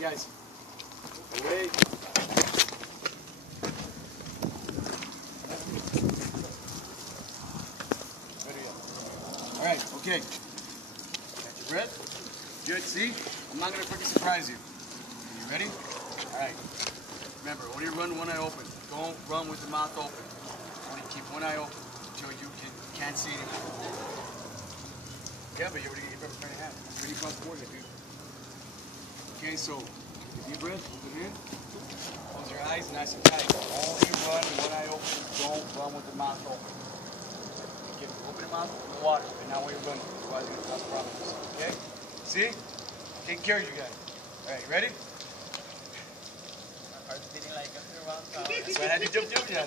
guys. Wait. All right, okay. Got your breath? Good, see? I'm not gonna freaking surprise you. You ready? All right. Remember, only run one eye open. Don't run with the mouth open. Only keep one eye open until you can't see anymore. Yeah, but you already get your turn in half. That's pretty fun for you, dude. Okay, so deep breath, hold it in. Close your eyes nice and tight. Only run one eye open. Don't run with the mouth open. Okay, open your mouth, the water, and now when you're running. Otherwise, you're gonna cause problems. Okay? See? Take care of you guys. All right, ready? My heart's beating like a around town. That's why I had to jump. Yeah,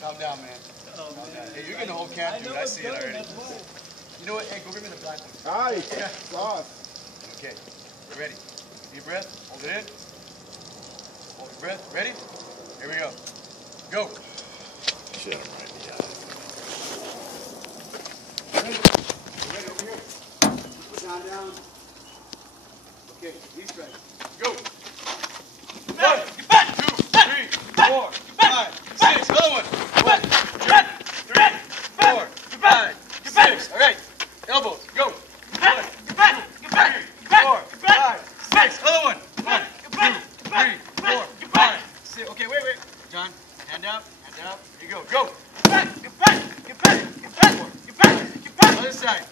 calm down, man. Calm down. Hey, you're getting the whole camp, dude. I see it already. You know what? Hey, go give me the black one. Nice. Sauce. Okay, we're ready. Deep breath. Hold it in. Hold your breath. Ready? Here we go. Go. Shit, I'm right in the eye. Ready? Ready over here. Put down. Okay, these strikes. Go. 1, 2, 3, 4, 5, 6. Another one. 1, 2, 3, 4, 5, 6. All right. Elbows. Go. 1, 2, 3, 4, 5, 6. Another one. 1, 2, 3, 4, 5, 6. Okay, wait. John, hand out. Here you go. Go. Get back. Other side.